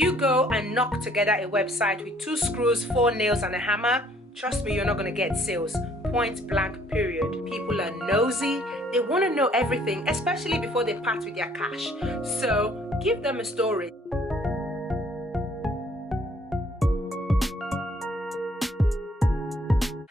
you go and knock together a website with 2 screws, 4 nails and a hammer, trust me, you're not going to get sales. Point blank, period. People are nosy. They want to know everything, especially before they part with their cash. So give them a story.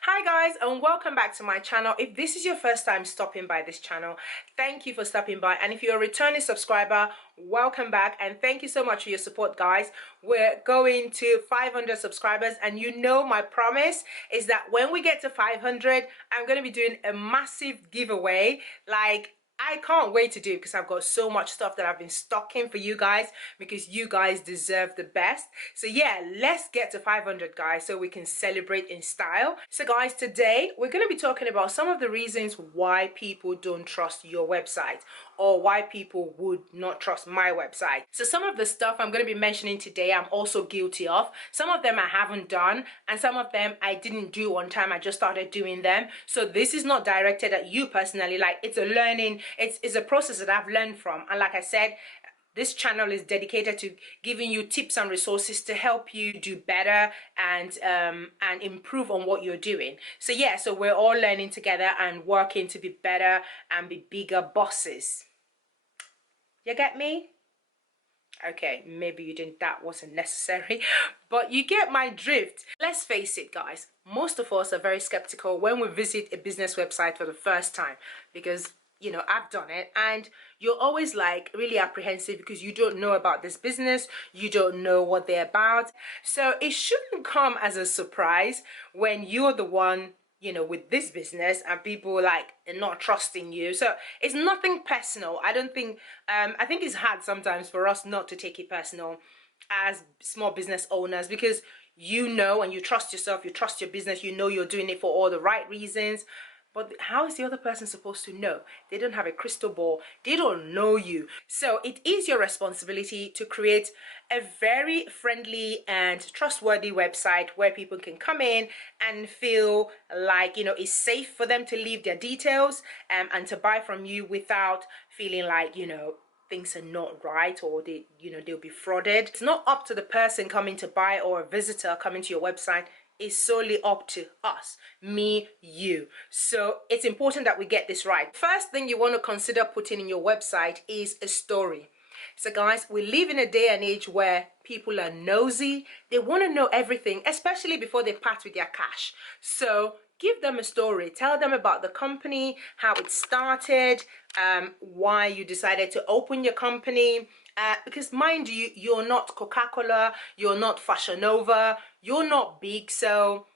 Hi guys, and welcome back to my channel. If this is your first time stopping by this channel, thank you for stopping by. And if you're a returning subscriber, welcome back, and thank you so much for your support, guys. We're going to 500 subscribers, and you know my promise is that when we get to 500, I'm going to be doing a massive giveaway. Like, I can't wait to do it because I've got so much stuff that I've been stocking for you guys, because you guys deserve the best. So yeah, let's get to 500, guys, so we can celebrate in style. So guys, today we're going to be talking about some of the reasons why people don't trust your website, or why people would not trust my website. So some of the stuff I'm going to be mentioning today, I'm also guilty of. Some of them I haven't done, and some of them I didn't do on time. I just started doing them. So this is not directed at you personally. Like, it's a learning, it's a process that I've learned from. And like I said, this channel is dedicated to giving you tips and resources to help you do better and improve on what you're doing. So yeah, so we're all learning together and working to be better and be bigger bosses. You get me? Okay, maybe you didn't, that wasn't necessary, but you get my drift. Let's face it, guys, most of us are very skeptical when we visit a business website for the first time, because, you know, I've done it, and you're always like really apprehensive because you don't know about this business, you don't know what they're about. So it shouldn't come as a surprise when you're the one, you know, with this business and people like not trusting you. So it's nothing personal. I don't think, I think it's hard sometimes for us not to take it personal as small business owners, because you know, and you trust yourself, you trust your business, you know you're doing it for all the right reasons. But how is the other person supposed to know? They don't have a crystal ball. They don't know you. So it is your responsibility to create a very friendly and trustworthy website where people can come in and feel like, you know, it's safe for them to leave their details and to buy from you without feeling like, you know, things are not right, or they, you know, they'll be frauded. It's not up to the person coming to buy or a visitor coming to your website. Is solely up to us, me, you. So it's important that we get this right. First thing you want to consider putting in your website is a story. So guys, we live in a day and age where people are nosy. They want to know everything, especially before they part with their cash. So give them a story. Tell them about the company, how it started, why you decided to open your company. Because mind you, you're not Coca-Cola, you're not Fashion Nova, you're not big. So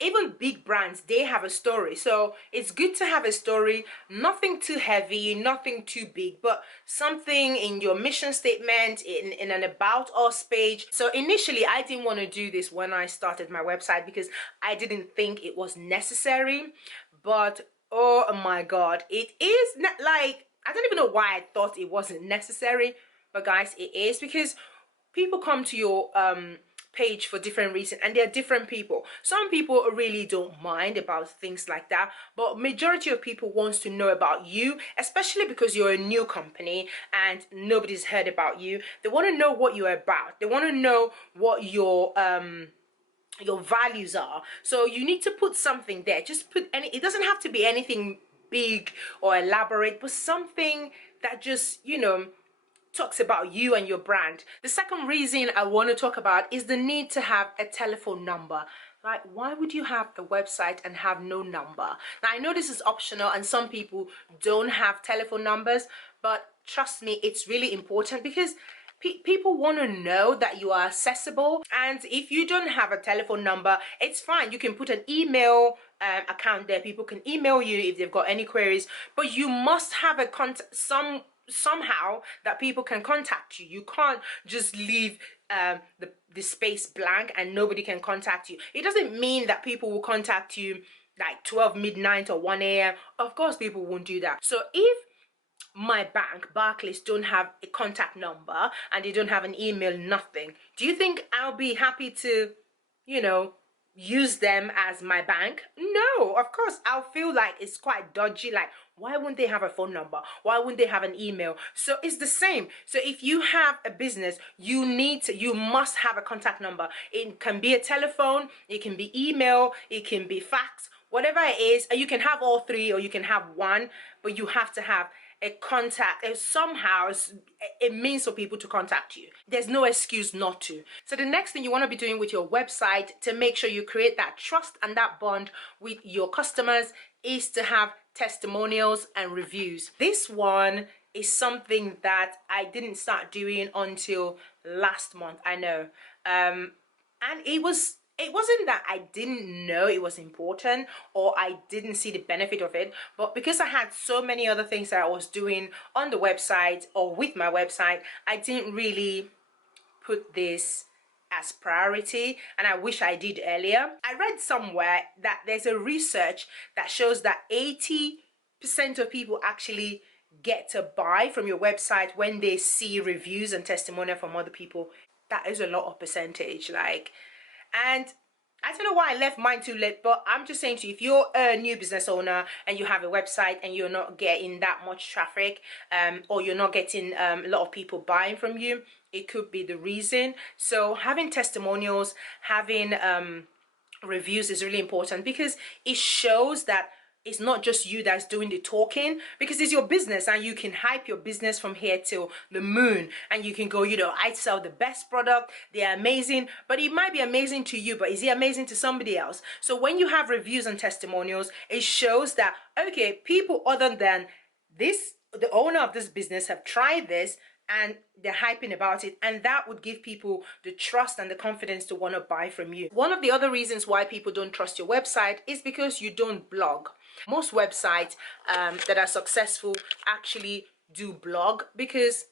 even big brands, they have a story. So it's good to have a story, nothing too heavy, nothing too big, but something in your mission statement, in an about us page. So initially I didn't want to do this when I started my website because I didn't think it was necessary. But oh my God, it is like, I don't even know why I thought it wasn't necessary. But guys, it is, because people come to your page for different reasons, and they're different people. Some people really don't mind about things like that, but majority of people wants to know about you, especially because you're a new company and nobody's heard about you. They want to know what you're about. They want to know what your values are. So you need to put something there. Just put any, it doesn't have to be anything big or elaborate, but something that just, you know, talks about you and your brand. The second reason I want to talk about is the need to have a telephone number. Like, why would you have a website and have no number? Now, I know this is optional and some people don't have telephone numbers, but trust me, it's really important, because people want to know that you are accessible. And if you don't have a telephone number, it's fine. You can put an email account there. People can email you if they've got any queries, but you must have a contact, somehow that people can contact you. You can't just leave the space blank and nobody can contact you. It doesn't mean that people will contact you like 12 midnight or 1 a.m. Of course people won't do that. So if my bank, Barclays, don't have a contact number and they don't have an email, nothing, do you think I'll be happy to, you know, use them as my bank? No, of course I'll feel like it's quite dodgy. Like, why wouldn't they have a phone number? Why wouldn't they have an email? So it's the same. So if you have a business, you must have a contact number. It can be a telephone, it can be email, it can be fax, whatever it is. You can have all three or you can have one, but you have to have a contact. Somehow it means for people to contact you. There's no excuse not to. So the next thing you want to be doing with your website to make sure you create that trust and that bond with your customers is to have testimonials and reviews. This one is something that I didn't start doing until last month. I know, and it wasn't that I didn't know it was important or I didn't see the benefit of it, but because I had so many other things that I was doing on the website or with my website, I didn't really put this as priority, and I wish I did earlier. I read somewhere that there's a research that shows that 80% of people actually get to buy from your website when they see reviews and testimonial from other people. That is a lot of percentage, like. And I don't know why I left mine too late, but I'm just saying to you, if you're a new business owner and you have a website and you're not getting that much traffic, or you're not getting a lot of people buying from you, it could be the reason. So having testimonials, having reviews is really important, because it shows that it's not just you that's doing the talking, because it's your business and you can hype your business from here till the moon, and you can go, I sell the best product, they're amazing, but it might be amazing to you, but is it amazing to somebody else? So when you have reviews and testimonials, it shows that, okay, people other than the owner of this business have tried this and they're hyping about it, and that would give people the trust and the confidence to want to buy from you. One of the other reasons why people don't trust your website is because you don't blog. Most websites that are successful actually do blog, because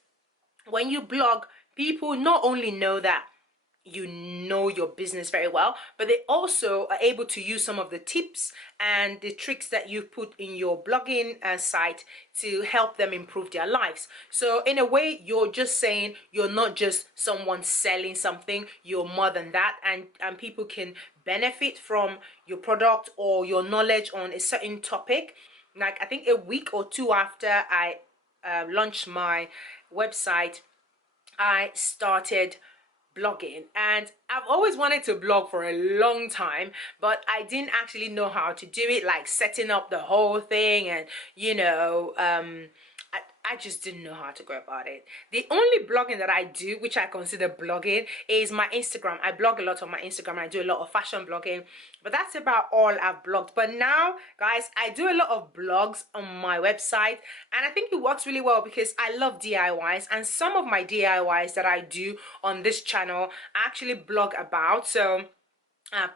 when you blog, people not only know that you know your business very well, but they also are able to use some of the tips and the tricks that you put in your blogging site to help them improve their lives. So in a way, you're just saying you're not just someone selling something, you're more than that, and people can benefit from your product or your knowledge on a certain topic. Like, I think a week or two after I launched my website, I started blogging, and I've always wanted to blog for a long time, but I didn't actually know how to do it, like setting up the whole thing, and I just didn't know how to go about it. The only blogging that I do, which I consider blogging, is my Instagram. I blog a lot on my Instagram, and I do a lot of fashion blogging, but that's about all I've blogged. But now, guys, I do a lot of blogs on my website, and I think it works really well because I love DIYs, and some of my DIYs that I do on this channel I actually blog about. So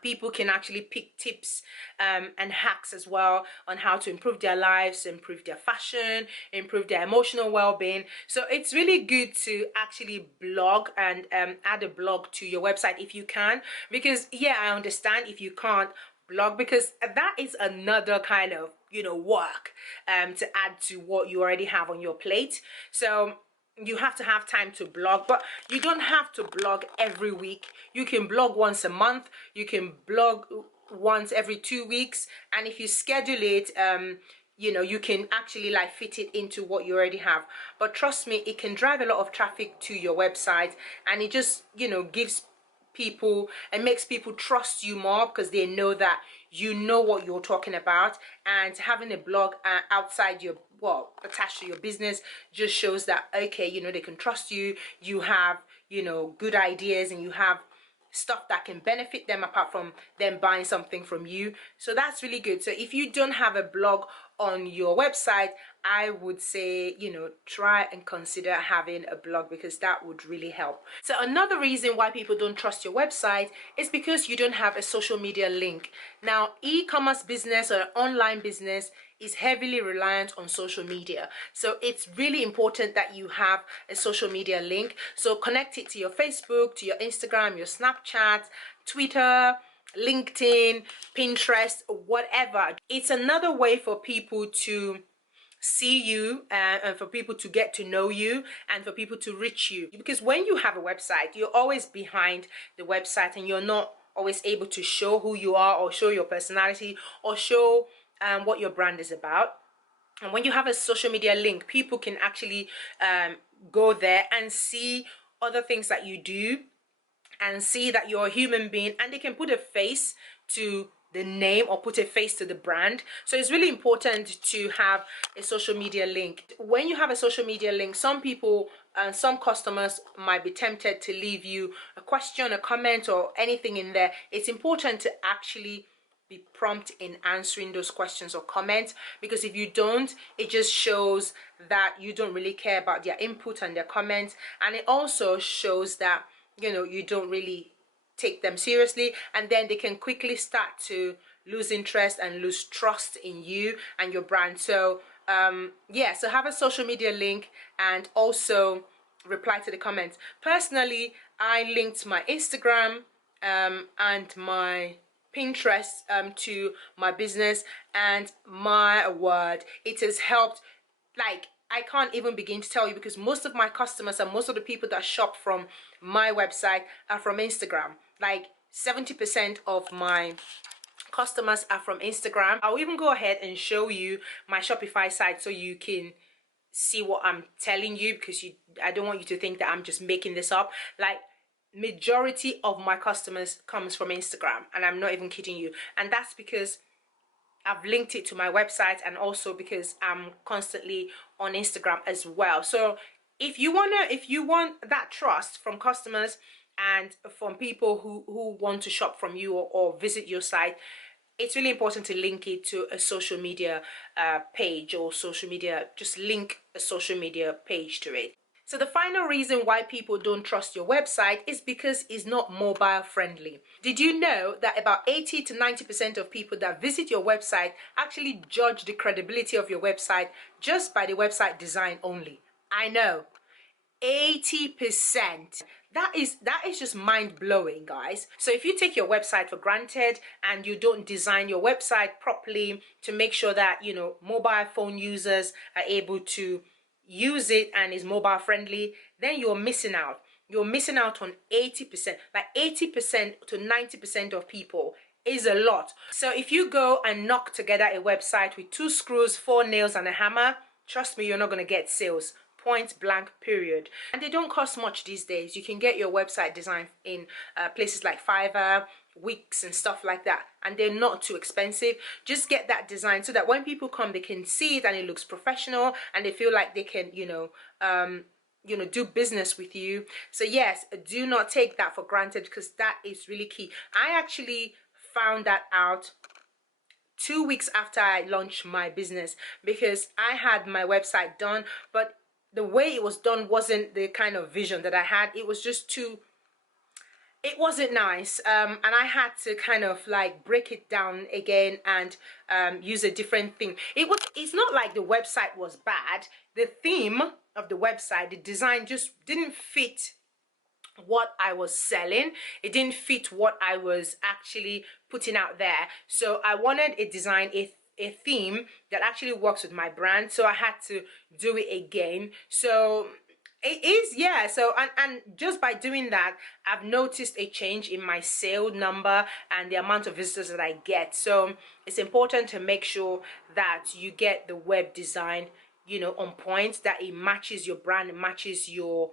people can actually pick tips and hacks as well on how to improve their lives, improve their fashion, improve their emotional well-being. So it's really good to actually blog and add a blog to your website if you can, because yeah, I understand if you can't blog, because that is another kind of work to add to what you already have on your plate. So you have to have time to blog, but you don't have to blog every week. You can blog once a month, you can blog once every 2 weeks, and if you schedule it, you can actually like fit it into what you already have. But trust me, it can drive a lot of traffic to your website, and it just gives people and makes people trust you more, because they know that you know what you're talking about. And having a blog outside your attached to your business just shows that, okay, they can trust you, you have good ideas, and you have stuff that can benefit them apart from them buying something from you. So that's really good. So if you don't have a blog on your website, I would say try and consider having a blog, because that would really help. So another reason why people don't trust your website is because you don't have a social media link. Now, e-commerce business or online business is heavily reliant on social media, so it's really important that you have a social media link. So connect it to your Facebook, to your Instagram, your Snapchat, Twitter, LinkedIn, Pinterest, whatever. It's another way for people to see you, and for people to get to know you, and for people to reach you, because when you have a website, you're always behind the website and you're not always able to show who you are, or show your personality, or show what your brand is about. And when you have a social media link, people can actually go there and see other things that you do, and see that you're a human being, and they can put a face to the name or put a face to the brand. So it's really important to have a social media link. When you have a social media link, some people and some customers might be tempted to leave you a question, a comment, or anything in there. It's important to actually be prompt in answering those questions or comments, because if you don't, it just shows that you don't really care about their input and their comments, and it also shows that, you know, you don't really take them seriously, and then they can quickly start to lose interest and lose trust in you and your brand. So yeah, so have a social media link, and also reply to the comments. Personally, I linked my Instagram and my Pinterest to my business, and my word, it has helped. Like, I can't even begin to tell you, because most of my customers and most of the people that shop from my website are from Instagram. Like 70% of my customers are from Instagram. I'll even go ahead and show you my Shopify site so you can see what I'm telling you, because I don't want you to think that I'm just making this up. Like, majority of my customers comes from Instagram, and I'm not even kidding you. And that's because I've linked it to my website, and also because I'm constantly on Instagram as well. So if you want that trust from customers and from people who want to shop from you, or visit your site, it's really important to link it to a social media page, or social media, just link a social media page to it. So the final reason why people don't trust your website is because it's not mobile friendly. Did you know that about 80 to 90% of people that visit your website actually judge the credibility of your website just by the website design only? I know, 80%. That is just mind-blowing, guys. So if you take your website for granted and you don't design your website properly to make sure that, you know, mobile phone users are able to use it and is mobile friendly, then you're missing out. You're missing out on 80%. Like 80% to 90% of people is a lot. So if you go and knock together a website with 2 screws, 4 nails, and a hammer, trust me, you're not going to get sales. Point blank, period. And they don't cost much these days. You can get your website designed in places like Fiverr, Wix, and stuff like that, and they're not too expensive. Just get that design so that when people come, they can see it and it looks professional, and they feel like they can, you know, do business with you. So yes, do not take that for granted, because that is really key. I actually found that out 2 weeks after I launched my business, because I had my website done, but the way it was done wasn't the kind of vision that I had. It was just too, it wasn't nice, and I had to kind of like break it down again and use a different thing. It's not like the website was bad. The theme of the website, the design, just didn't fit what I was selling. It didn't fit what I was actually putting out there. So I wanted a design, a theme that actually works with my brand. So I had to do it again. So it is, yeah. So and just by doing that, I've noticed a change in my sale number and the amount of visitors that I get. So it's important to make sure that you get the web design, you know, on point, that it matches your brand, it matches your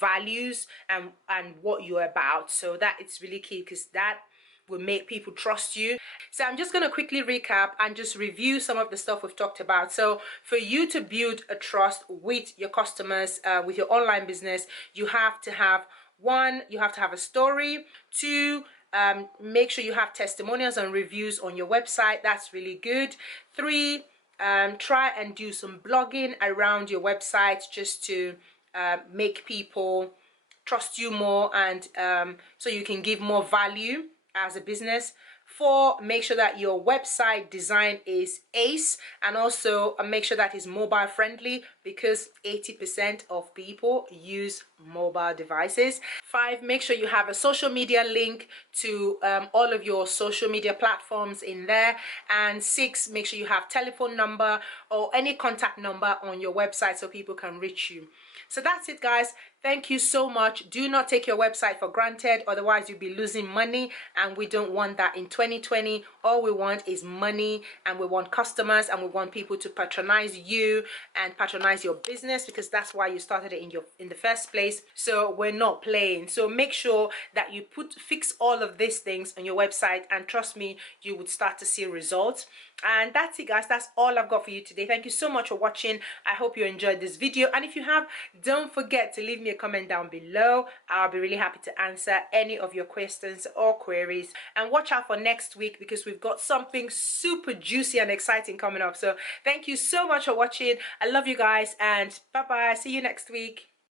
values and what you're about. So that it's really key, because that will make people trust you. So I'm just going to quickly recap and just review some of the stuff we've talked about. So for you to build a trust with your customers, with your online business, you have to have, 1, you have to have a story. 2, make sure you have testimonials and reviews on your website. That's really good. 3, try and do some blogging around your website, just to make people trust you more, and so you can give more value as a business. 4, make sure that your website design is ace, and also make sure that it's mobile friendly, because 80% of people use mobile devices. 5, make sure you have a social media link to all of your social media platforms in there. And 6, make sure you have telephone number or any contact number on your website so people can reach you. So that's it, guys. Thank you so much. Do not take your website for granted, otherwise you'll be losing money, and we don't want that in 2020. All we want is money, and we want customers, and we want people to patronize you and patronize your business, because that's why you started it in the first place. So we're not playing. So make sure that you fix all of these things on your website, and trust me, you would start to see results. And that's it, guys. That's all I've got for you today. Thank you so much for watching. I hope you enjoyed this video, and if you have, don't forget to leave me a comment down below. I'll be really happy to answer any of your questions or queries. And watch out for next week, because we've got something super juicy and exciting coming up. So thank you so much for watching. I love you guys, and bye bye. See you next week.